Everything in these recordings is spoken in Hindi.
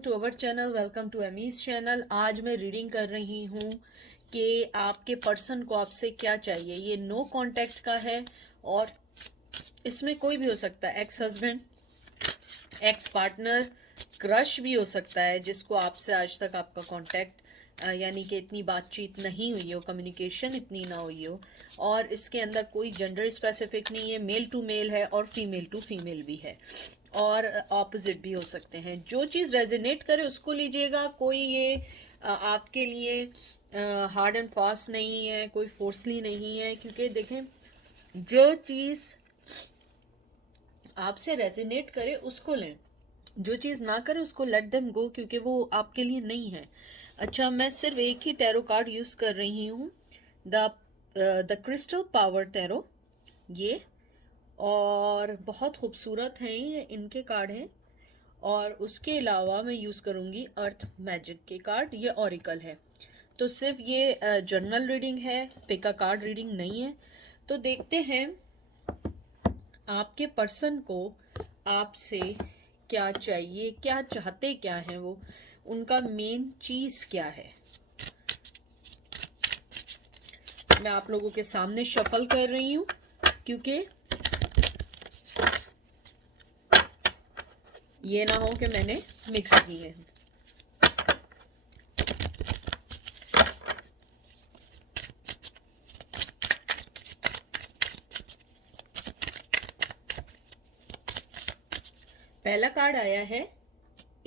To our channel, welcome to Amy's channel. आज मैं रीडिंग कर रही हूँ कि आपके पर्सन को आपसे क्या चाहिए। ये नो कांटेक्ट का है और इसमें कोई भी हो सकता है, ex husband, ex partner, crush भी हो सकता है जिसको आपसे आज तक आपका कांटेक्ट यानी कि इतनी बातचीत नहीं हुई हो, कम्युनिकेशन इतनी ना हुई हो। और इसके अंदर कोई जेंडर स्पेसिफिक नहीं है, मेल टू मेल है और फीमेल टू फीमेल भी है और ऑपोजिट भी हो सकते हैं। जो चीज़ रेजोनेट करे उसको लीजिएगा। कोई ये आपके लिए हार्ड एंड फास्ट नहीं है, कोई फोर्सली नहीं है, क्योंकि देखें जो चीज़ आपसे रेजोनेट करे उसको लें, जो चीज़ ना करे उसको लेट देम गो, क्योंकि वो आपके लिए नहीं है। अच्छा, मैं सिर्फ एक ही टैरो कार्ड यूज़ कर रही हूँ, द क्रिस्टल पावर टैरो। ये और बहुत खूबसूरत हैं, ये इनके कार्ड हैं। और उसके अलावा मैं यूज़ करूँगी अर्थ मैजिक के कार्ड, ये ऑरिकल है। तो सिर्फ ये जर्नल रीडिंग है, पिका कार्ड रीडिंग नहीं है। तो देखते हैं आपके पर्सन को आपसे क्या चाहिए, क्या चाहते, क्या है वो, उनका मेन चीज़ क्या है। मैं आप लोगों के सामने शफल कर रही हूँ क्योंकि ये ना हो कि मैंने मिक्स की है। पहला कार्ड आया है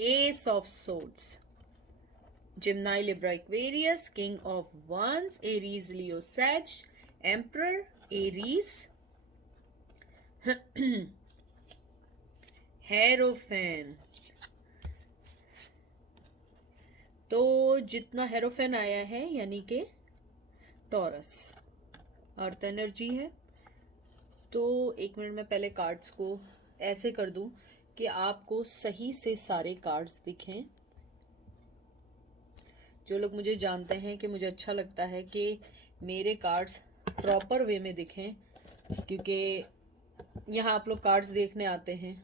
S of swords, Gemini, Libra, Aquarius, King of Wands, Aries, Leo, Sag, Emperor, Aries, हेरोफेन। तो जितना हेरोफेन आया है यानी कि टॉरस, अर्थ एनर्जी है। तो एक मिनट में पहले कार्ड्स को ऐसे कर दूं कि आपको सही से सारे कार्ड्स दिखें। जो लोग मुझे जानते हैं कि मुझे अच्छा लगता है कि मेरे कार्ड्स प्रॉपर वे में दिखें, क्योंकि यहाँ आप लोग कार्ड्स देखने आते हैं,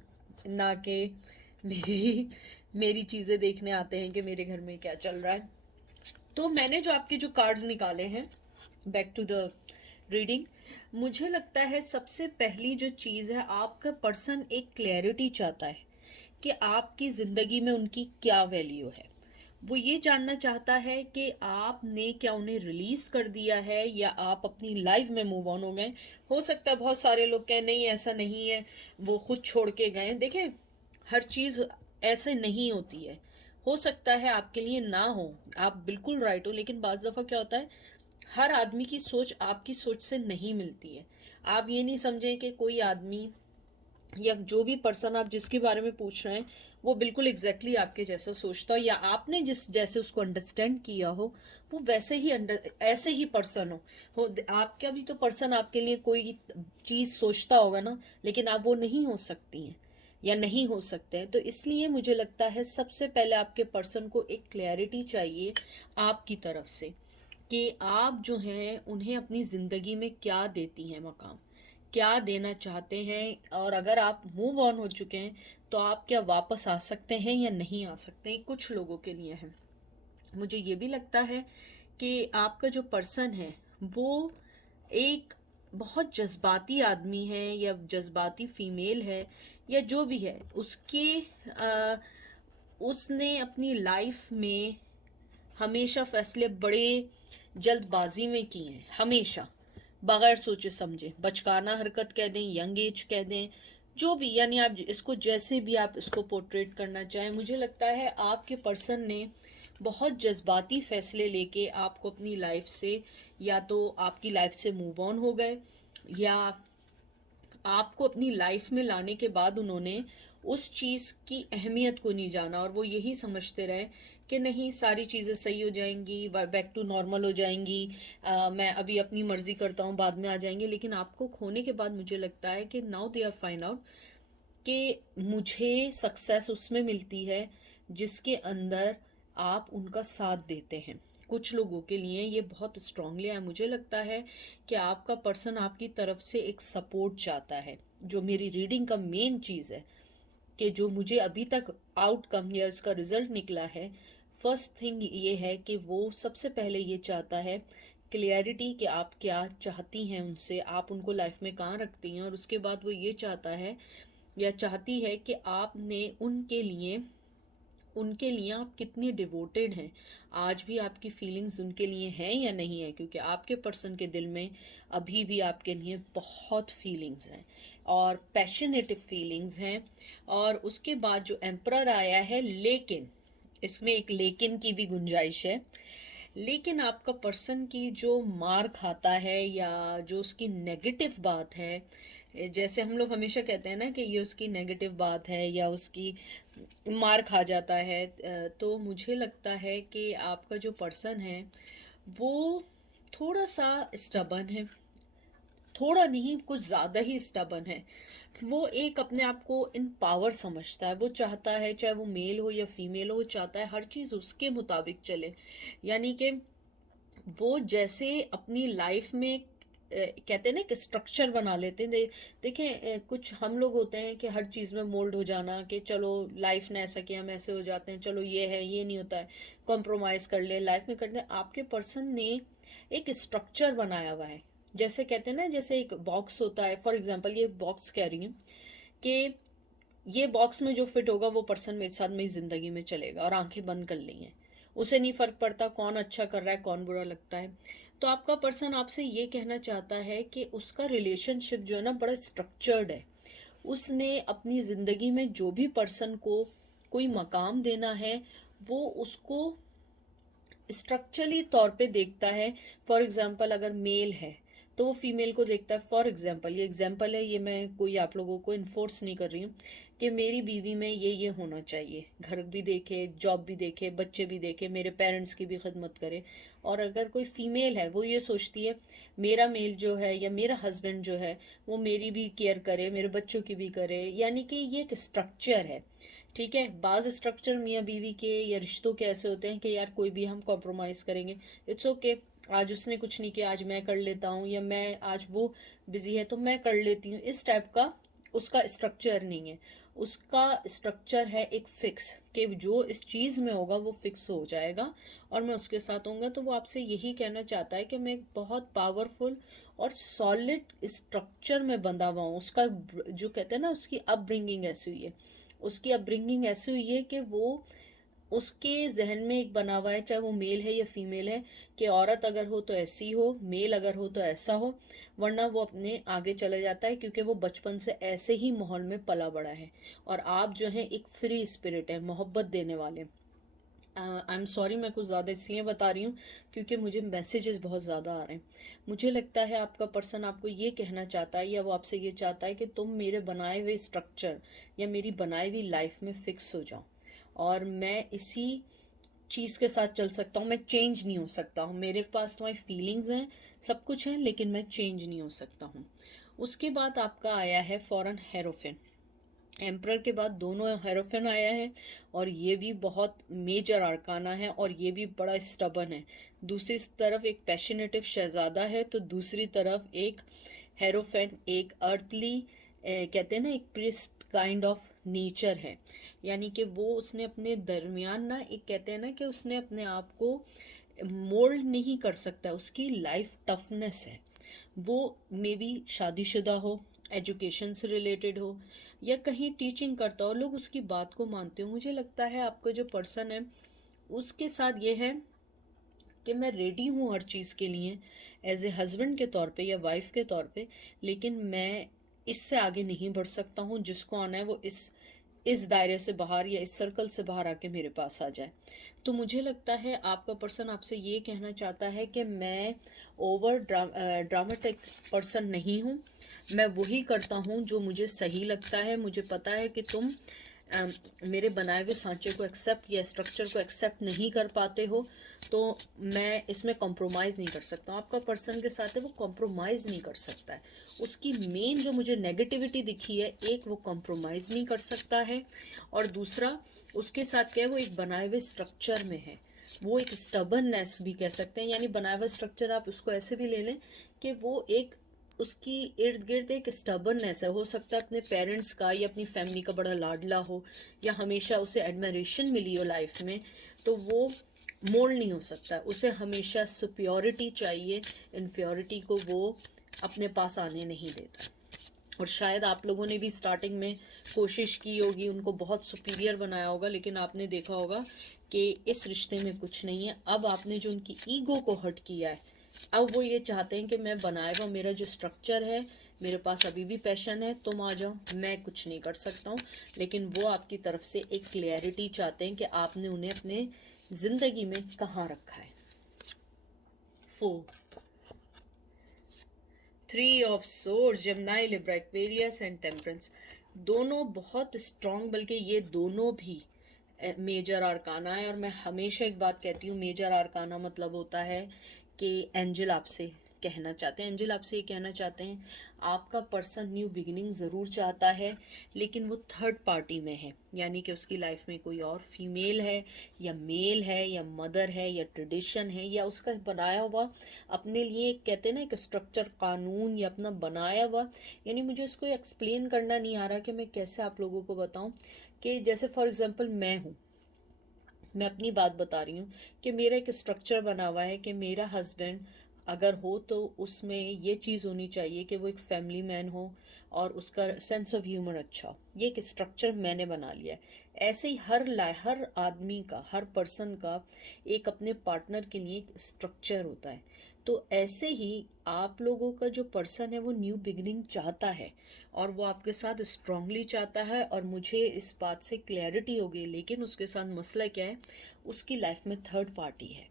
ना कि मेरी चीज़ें देखने आते हैं कि मेरे घर में क्या चल रहा है। तो मैंने जो आपके जो कार्ड्स निकाले हैं, बैक टू द रीडिंग, मुझे लगता है सबसे पहली जो चीज़ है, आपका पर्सन एक क्लैरिटी चाहता है कि आपकी ज़िंदगी में उनकी क्या वैल्यू है। वो ये जानना चाहता है कि आपने क्या उन्हें रिलीज़ कर दिया है या आप अपनी लाइफ में मूव ऑन हो गए। हो सकता है बहुत सारे लोग कहें नहीं ऐसा नहीं है, वो खुद छोड़ के गए। देखें, हर चीज़ ऐसे नहीं होती है। हो सकता है आपके लिए ना हो, आप बिल्कुल राइट हो, लेकिन बाज़ दफ़ा क्या होता है, हर आदमी की सोच आपकी सोच से नहीं मिलती है। आप ये नहीं समझें कि कोई आदमी या जो भी पर्सन आप जिसके बारे में पूछ रहे हैं वो बिल्कुल एग्जैक्टली आपके जैसा सोचता हो, या आपने जिस जैसे उसको अंडरस्टैंड किया हो वो वैसे ही ऐसे ही पर्सन हो। आपका भी तो पर्सन आपके लिए कोई चीज़ सोचता होगा ना, लेकिन आप वो नहीं हो सकती हैं या नहीं हो सकते हैं। तो इसलिए मुझे लगता है सबसे पहले आपके पर्सन को एक क्लैरिटी चाहिए आपकी तरफ से कि आप जो हैं उन्हें अपनी ज़िंदगी में क्या देती हैं मकाम, क्या देना चाहते हैं। और अगर आप मूव ऑन हो चुके हैं तो आप क्या वापस आ सकते हैं या नहीं आ सकते हैं, कुछ लोगों के लिए है। मुझे ये भी लगता है कि आपका जो पर्सन है वो एक बहुत जज्बाती आदमी है या जज्बाती फीमेल है या जो भी है, उसने अपनी लाइफ में हमेशा फैसले बड़े जल्दबाजी में किए हैं, हमेशा बगैर सोचे समझे। बचकाना हरकत कह दें, यंग एज कह दें, जो भी, यानी आप इसको जैसे भी आप इसको पोर्ट्रेट करना चाहें, मुझे लगता है आपके पर्सन ने बहुत जज्बाती फैसले लेके आपको अपनी लाइफ से, या तो आपकी लाइफ से मूव ऑन हो गए, या आपको अपनी लाइफ में लाने के बाद उन्होंने उस चीज़ की अहमियत को नहीं जाना और वो यही समझते रहे कि नहीं सारी चीज़ें सही हो जाएंगी, बैक टू नॉर्मल हो जाएंगी, मैं अभी अपनी मर्ज़ी करता हूँ, बाद में आ जाएंगे। लेकिन आपको खोने के बाद मुझे लगता है कि now they are find out कि मुझे सक्सेस उसमें मिलती है जिसके अंदर आप उनका साथ देते हैं। कुछ लोगों के लिए ये बहुत स्ट्रांगली है। मुझे लगता है कि आपका पर्सन आपकी तरफ से एक सपोर्ट चाहता है, जो मेरी रीडिंग का मेन चीज़ है कि जो मुझे अभी तक आउटकम या इसका रिजल्ट निकला है, फर्स्ट थिंग ये है कि वो सबसे पहले ये चाहता है क्लियरिटी कि आप क्या चाहती हैं उनसे, आप उनको लाइफ में कहाँ रखती हैं, और उसके बाद वो ये चाहता है या चाहती है कि आपने उनके लिए आप कितनी डिवोटेड हैं, आज भी आपकी फीलिंग्स उनके लिए हैं या नहीं है, क्योंकि आपके पर्सन के दिल में अभी भी आपके लिए बहुत फीलिंग्स हैं और पैशनेटिव फीलिंग्स हैं। और उसके बाद जो एम्परर आया है, लेकिन इसमें एक लेकिन की भी गुंजाइश है। लेकिन आपका पर्सन की जो मार खाता है या जो उसकी नेगेटिव बात है, जैसे हम लोग हमेशा कहते हैं ना कि ये उसकी नेगेटिव बात है या उसकी मार खा जाता है, तो मुझे लगता है कि आपका जो पर्सन है वो थोड़ा सा स्टबन है, थोड़ा नहीं कुछ ज़्यादा ही स्टबन है। वो एक अपने आप को इन पावर समझता है, वो चाहता है चाहे वो मेल हो या फीमेल हो, वो चाहता है हर चीज़ उसके मुताबिक चले। यानी कि वो जैसे अपनी लाइफ में कहते हैं ना कि स्ट्रक्चर बना लेते हैं। देखें, कुछ हम लोग होते हैं कि हर चीज़ में मोल्ड हो जाना, कि चलो लाइफ ने ऐसा किया हम ऐसे हो जाते हैं, चलो ये है ये नहीं होता है, कॉम्प्रोमाइज़ कर ले लाइफ में करते हैं। आपके पर्सन ने एक स्ट्रक्चर बनाया हुआ है, जैसे कहते हैं ना जैसे एक बॉक्स होता है। फॉर एग्जांपल ये बॉक्स कह रही हूँ कि ये बॉक्स में जो फिट होगा वो पर्सन मेरे साथ मेरी ज़िंदगी में चलेगा, और आंखें बंद कर ली हैं, उसे नहीं फ़र्क पड़ता कौन अच्छा कर रहा है कौन बुरा लगता है। तो आपका पर्सन आपसे ये कहना चाहता है कि उसका रिलेशनशिप जो है ना बड़ा स्ट्रक्चर्ड है। उसने अपनी ज़िंदगी में जो भी पर्सन को कोई मकाम देना है वो उसको स्ट्रक्चरली तौर पे देखता है। फॉर एग्जांपल अगर मेल है तो वो फीमेल को देखता है। फॉर एग्जांपल, ये एग्जांपल है, ये मैं कोई आप लोगों को इन्फोर्स नहीं कर रही हूँ कि मेरी बीवी में ये होना चाहिए, घर भी देखे, जॉब भी देखे, बच्चे भी देखे, मेरे पेरेंट्स की भी खिदमत करे। और अगर कोई फीमेल है वो ये सोचती है मेरा मेल जो है या मेरा हस्बैंड जो है वो मेरी भी केयर करे, मेरे बच्चों की भी करे। यानी कि ये एक स्ट्रक्चर है। ठीक है, बाज़ स्ट्रक्चर मियाँ बीवी के या रिश्तों के ऐसे होते हैं कि यार कोई भी हम कॉम्प्रोमाइज़ करेंगे, इट्स ओके, आज उसने कुछ नहीं किया आज मैं कर लेता हूँ, या मैं आज वो बिज़ी है तो मैं कर लेती हूँ, इस टाइप का उसका स्ट्रक्चर नहीं है। उसका स्ट्रक्चर है एक फिक्स, कि जो इस चीज़ में होगा वो फिक्स हो जाएगा और मैं उसके साथ होऊंगा। तो वो आपसे यही कहना चाहता है कि मैं एक बहुत पावरफुल और सॉलिड स्ट्रक्चर में बंधा हुआ हूँ। उसका जो कहते हैं ना उसकी अपब्रिंगिंग ऐसी हुई है, उसकी अपब्रिंगिंग ऐसी हुई है कि वो उसके जहन में एक बना हुआ है, चाहे वो मेल है या फीमेल है, कि औरत अगर हो तो ऐसी हो, मेल अगर हो तो ऐसा हो, वरना वो अपने आगे चले जाता है, क्योंकि वो बचपन से ऐसे ही माहौल में पला बड़ा है। और आप जो है एक फ्री स्पिरिट है, मोहब्बत देने वाले। आई एम सॉरी, मैं कुछ ज़्यादा इसलिए बता रही हूँ क्योंकि मुझे मैसेजेस बहुत ज़्यादा आ रहे हैं। मुझे लगता है आपका पर्सन आपको ये कहना चाहता है या वो आपसे ये चाहता है कि तुम मेरे बनाए हुए स्ट्रक्चर या मेरी बनाई हुई लाइफ में फ़िक्स हो जाओ, और मैं इसी चीज़ के साथ चल सकता हूँ, मैं चेंज नहीं हो सकता हूँ। मेरे पास तुम्हारी फीलिंग्स हैं, सब कुछ है, लेकिन मैं चेंज नहीं हो सकता हूँ। उसके बाद आपका आया है फॉरन हेरोफिन। एम्प्रर के बाद दोनों हेरोफिन आया है, और ये भी बहुत मेजर आर्काना है और ये भी बड़ा स्टबन है। दूसरी तरफ एक पैशनेटिव शहजादा है, तो दूसरी तरफ एक हेरोफिन, एक अर्थली कहते हैं ना एक प्रिस्ट काइंड ऑफ नेचर है। यानी कि वो उसने अपने दरमियान ना एक कहते हैं ना कि उसने अपने आप को मोल्ड नहीं कर सकता, उसकी लाइफ टफनेस है। वो मे बी शादीशुदा हो, एजुकेशन से रिलेटेड हो, या कहीं टीचिंग करता हो, लोग उसकी बात को मानते हो। मुझे लगता है आपका जो पर्सन है उसके साथ ये है कि मैं रेडी हूँ हर चीज़ के लिए एज ए हस्बैंड के तौर पे या वाइफ के तौर पे, लेकिन मैं इससे आगे नहीं बढ़ सकता हूँ। जिसको आना है वो इस दायरे से बाहर या इस सर्कल से बाहर आके मेरे पास आ जाए। तो मुझे लगता है आपका पर्सन आपसे ये कहना चाहता है कि मैं ओवर ड्रामेटिक पर्सन नहीं हूँ, मैं वही करता हूँ जो मुझे सही लगता है। मुझे पता है कि तुम मेरे बनाए हुए सांचे को एक्सेप्ट या स्ट्रक्चर को एक्सेप्ट नहीं कर पाते हो, तो मैं इसमें कॉम्प्रोमाइज़ नहीं कर सकता हूँ। आपका पर्सन के साथ है वो कॉम्प्रोमाइज़ नहीं कर सकता है। उसकी मेन जो मुझे नेगेटिविटी दिखी है, एक वो कॉम्प्रोमाइज़ नहीं कर सकता है, और दूसरा उसके साथ क्या है वो एक बनाए हुए स्ट्रक्चर में है। वो एक स्टबननेस भी कह सकते हैं, यानी बनाया हुआ स्ट्रक्चर आप उसको ऐसे भी ले लें कि वो एक उसकी इर्द गिर्द एक स्टबर्ननेस है, हो सकता है अपने पेरेंट्स का या अपनी फैमिली का बड़ा लाडला हो, या हमेशा उसे एडमिरेशन मिली हो लाइफ में, तो वो मोल्ड नहीं हो सकता, उसे हमेशा सुपियोरिटी चाहिए, इन्फियोरिटी को वो अपने पास आने नहीं देता। और शायद आप लोगों ने भी स्टार्टिंग में कोशिश की होगी, उनको बहुत सुपीरियर बनाया होगा, लेकिन आपने देखा होगा कि इस रिश्ते में कुछ नहीं है। अब आपने जो उनकी ईगो को हर्ट किया है, अब वो ये चाहते हैं कि मैं बनाए हुआ मेरा जो स्ट्रक्चर है, मेरे पास अभी भी पैशन है, तुम आ जाओ, मैं कुछ नहीं कर सकता हूँ। लेकिन वो आपकी तरफ से एक क्लैरिटी चाहते हैं कि आपने उन्हें अपने ज़िंदगी में कहाँ रखा है। Full 3 of source, Gemini, Libra, Aquarius and temperance, दोनों बहुत स्ट्रॉन्ग, बल्कि ये दोनों भी मेजर आर्काना है। और मैं हमेशा एक बात कहती हूँ, मेजर आर्काना मतलब होता है कि एंजल आपसे कहना चाहते हैं, एंजल आपसे ये कहना चाहते हैं आपका पर्सन न्यू बिगिनिंग ज़रूर चाहता है, लेकिन वो थर्ड पार्टी में है, यानी कि उसकी लाइफ में कोई और फीमेल है या मेल है या मदर है या ट्रेडिशन है या उसका बनाया हुआ अपने लिए, कहते हैं ना एक स्ट्रक्चर, कानून, या अपना बनाया हुआ, यानी मुझे इसको एक्सप्लेन करना नहीं आ रहा कि मैं कैसे आप लोगों को बताऊं। कि जैसे फॉर एग्जांपल मैं हूँ, मैं अपनी बात बता रही हूँ कि मेरा एक स्ट्रक्चर बना हुआ है कि मेरा हस्बैंड अगर हो तो उसमें ये चीज़ होनी चाहिए कि वो एक फैमिली मैन हो और उसका सेंस ऑफ ह्यूमर अच्छा हो। ये एक स्ट्रक्चर मैंने बना लिया है। ऐसे ही हर आदमी का, हर पर्सन का एक अपने पार्टनर के लिए एक स्ट्रक्चर होता है। तो ऐसे ही आप लोगों का जो पर्सन है वो न्यू बिगिनिंग चाहता है और वो आपके साथ स्ट्रांगली चाहता है, और मुझे इस बात से क्लैरिटी हो गई। लेकिन उसके साथ मसला क्या है, उसकी लाइफ में थर्ड पार्टी है,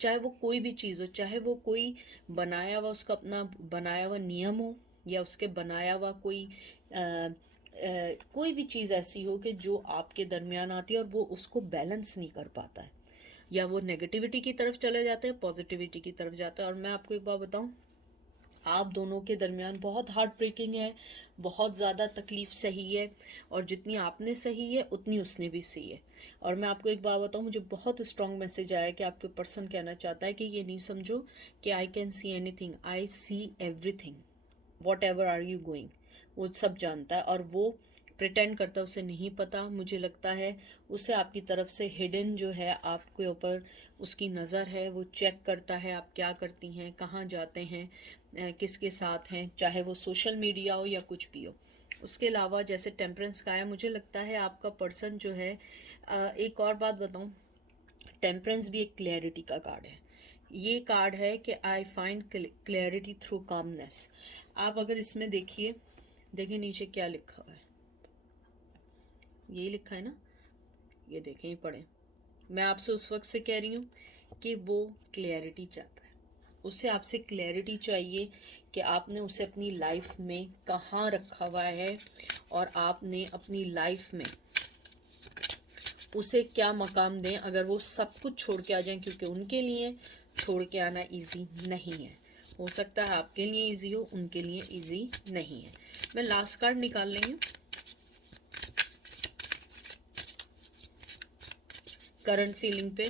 चाहे वो कोई भी चीज़ हो, चाहे वो कोई बनाया हुआ, उसका अपना बनाया हुआ नियम हो, या उसके बनाया हुआ कोई भी चीज़ ऐसी हो कि जो आपके दरमियान आती है और वो उसको बैलेंस नहीं कर पाता है, या वो नेगेटिविटी की तरफ चले जाते हैं, पॉजिटिविटी की तरफ जाता है। और मैं आपको एक बात बताऊं, आप दोनों के दरमियान बहुत हार्ट ब्रेकिंग है, बहुत ज़्यादा तकलीफ़ सही है, और जितनी आपने सही है उतनी उसने भी सही है। और मैं आपको एक बात बताऊं, मुझे बहुत स्ट्रॉन्ग मैसेज आया कि आपके पर्सन कहना चाहता है कि ये नहीं समझो कि I can see anything, I see everything, whatever are you going, वो सब जानता है। और वो प्रिटेंड करता है उसे नहीं पता। मुझे लगता है उसे आपकी तरफ से हिडन जो है आपके ऊपर उसकी नज़र है, वो चेक करता है आप क्या करती हैं, कहाँ जाते हैं, किसके साथ हैं, चाहे वो सोशल मीडिया हो या कुछ भी हो। उसके अलावा जैसे टेम्परेंस का है, मुझे लगता है आपका पर्सन जो है, एक और बात बताऊं, टेम्परेंस भी एक क्लैरिटी का कार्ड है। ये कार्ड है कि I find clarity through calmness. आप अगर इसमें देखिए, देखिए नीचे क्या लिखा हुआ है, यही लिखा है ना, ये देखें, ये पढ़ें। मैं आपसे उस वक्त से कह रही हूँ कि वो क्लैरिटी चाहता है, उसे आपसे क्लैरिटी चाहिए कि आपने उसे अपनी लाइफ में कहाँ रखा हुआ है, और आपने अपनी लाइफ में उसे क्या मकाम दें अगर वो सब कुछ छोड़ के आ जाएं, क्योंकि उनके लिए छोड़ के आना इजी नहीं है। हो सकता है आपके लिए इजी हो, उनके लिए इजी नहीं है। मैं लास्ट कार्ड निकाल लेंगे करंट फीलिंग पे,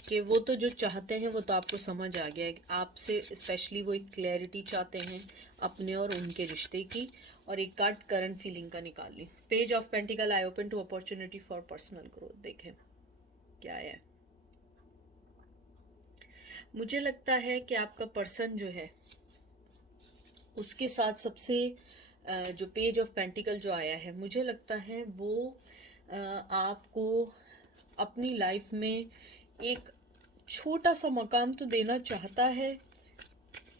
कि वो तो जो चाहते हैं वो तो आपको समझ आ गया है। आपसे स्पेशली वो एक क्लैरिटी चाहते हैं अपने और उनके रिश्ते की। और एक कार्ड करंट फीलिंग का निकाल ली, page of pentacles, I open to opportunity for personal growth. देखें क्या है। मुझे लगता है कि आपका पर्सन जो है उसके साथ सबसे जो पेज ऑफ पेंटिकल जो आया है, मुझे लगता है वो आपको अपनी लाइफ में एक छोटा सा मकाम तो देना चाहता है,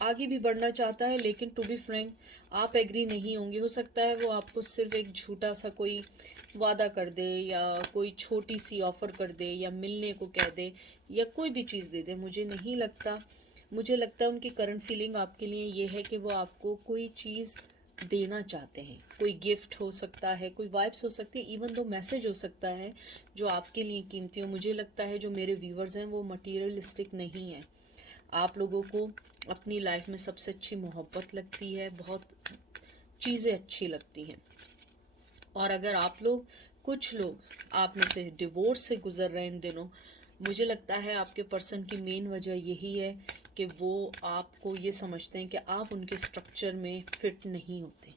आगे भी बढ़ना चाहता है, लेकिन टू बी फ्रैंक आप एग्री नहीं होंगे। हो सकता है वो आपको सिर्फ एक झूठा सा कोई वादा कर दे, या कोई छोटी सी ऑफ़र कर दे, या मिलने को कह दे, या कोई भी चीज़ दे दे, मुझे नहीं लगता। मुझे लगता है उनकी करंट फीलिंग आपके लिए ये है कि वो आपको कोई चीज़ देना चाहते हैं। कोई गिफ्ट हो सकता है, कोई वाइब्स हो सकती है, इवन दो मैसेज हो सकता है जो आपके लिए कीमती हो। मुझे लगता है जो मेरे व्यूवर्स हैं वो मटीरियलिस्टिक नहीं है। आप लोगों को अपनी लाइफ में सबसे अच्छी मोहब्बत लगती है, बहुत चीज़ें अच्छी लगती हैं। और अगर आप लोग, कुछ लोग आप में से डिवोर्स से गुज़र रहे हैं इन दिनों, मुझे लगता है आपके पर्सन की मेन वजह यही है कि वो आपको ये समझते हैं कि आप उनके स्ट्रक्चर में फिट नहीं होते।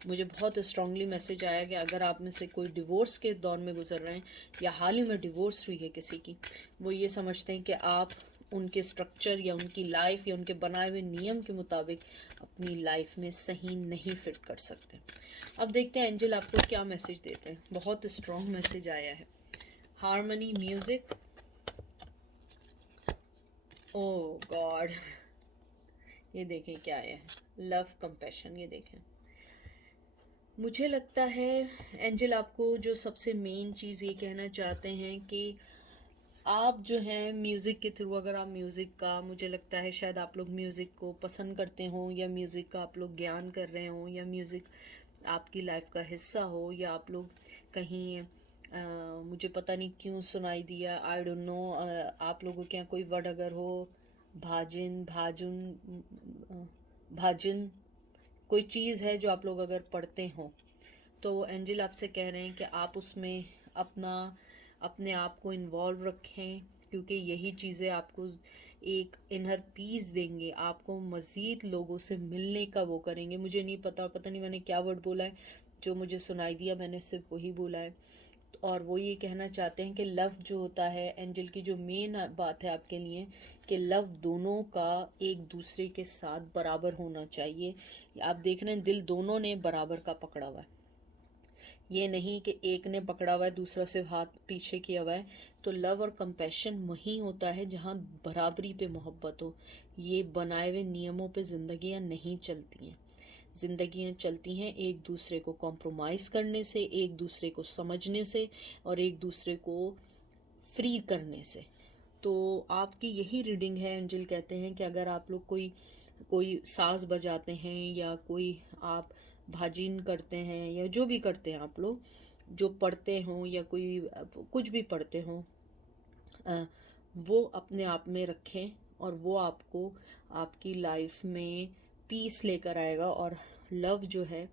मुझे बहुत स्ट्रांगली मैसेज आया कि अगर आप में से कोई डिवोर्स के दौर में गुजर रहे हैं या हाल ही में डिवोर्स हुई है किसी की, वो ये समझते हैं कि आप उनके स्ट्रक्चर या उनकी लाइफ या उनके बनाए हुए नियम के मुताबिक अपनी लाइफ में सही नहीं फिट कर सकते। अब देखते हैं एंजल आपको क्या मैसेज देते हैं। बहुत स्ट्रॉन्ग मैसेज आया है। हारमनी म्यूजिक, ओ गॉड ये देखें क्या आया है, लव कंपैशन। ये देखें, मुझे लगता है एंजल आपको जो सबसे मेन चीज़ ये कहना चाहते हैं कि आप जो है म्यूज़िक के थ्रू, अगर आप म्यूज़िक का, मुझे लगता है शायद आप लोग म्यूज़िक को पसंद करते हों या म्यूज़िक का आप लोग ज्ञान कर रहे हों या म्यूज़िक आपकी लाइफ का हिस्सा हो, या आप लोग कहीं मुझे पता नहीं क्यों सुनाई दिया, आई डोंट नो, आप लोगों के यहाँ कोई वर्ड अगर हो, भाजिन भाजुन, भाजन, कोई चीज़ है जो आप लोग अगर पढ़ते हो, तो एंजल आपसे कह रहे हैं कि आप उसमें अपना अपने आप को इन्वॉल्व रखें, क्योंकि यही चीज़ें आपको एक इनर पीस देंगे, आपको मज़ीद लोगों से मिलने का वो करेंगे। मुझे नहीं पता नहीं मैंने क्या वर्ड बोला है, जो मुझे सुनाई दिया मैंने सिर्फ वही बोला है। और वो ये कहना चाहते हैं कि लव जो होता है, एंजल की जो मेन बात है आपके लिए, कि लव दोनों का एक दूसरे के साथ बराबर होना चाहिए। आप देख रहे हैं दिल दोनों ने बराबर का पकड़ा हुआ है, ये नहीं कि एक ने पकड़ा हुआ है दूसरा से हाथ पीछे किया हुआ है। तो लव और कंपैशन वहीं होता है जहाँ बराबरी पे मोहब्बत हो। ये बनाए हुए नियमों पे ज़िंदगियाँ नहीं चलती हैं। ज़िंदगियाँ चलती हैं एक दूसरे को कॉम्प्रोमाइज़ करने से, एक दूसरे को समझने से और एक दूसरे को फ्री करने से। तो आपकी यही रीडिंग है। एंजल कहते हैं कि अगर आप लोग कोई कोई साज़ बजाते हैं या कोई आप भाजिन करते हैं या जो भी करते हैं आप लोग, जो पढ़ते हों या कोई कुछ भी पढ़ते हों, वो अपने आप में रखें और वो आपको आपकी लाइफ में पीस लेकर आएगा। और लव जो है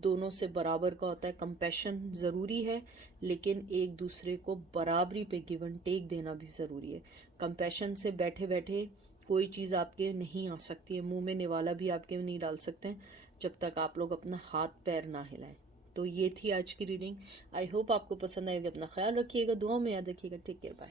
दोनों से बराबर का होता है। कंपैशन ज़रूरी है, लेकिन एक दूसरे को बराबरी पे गिव एंड टेक देना भी ज़रूरी है। कंपैशन से बैठे बैठे कोई चीज़ आपके नहीं आ सकती है, मुंह में निवाला भी आपके नहीं डाल सकते हैं जब तक आप लोग अपना हाथ पैर ना हिलाएं। तो ये थी आज की रीडिंग। आई होप आपको पसंद आएगी। अपना ख्याल रखिएगा, दुआ में याद रखिएगा। Take care, bye.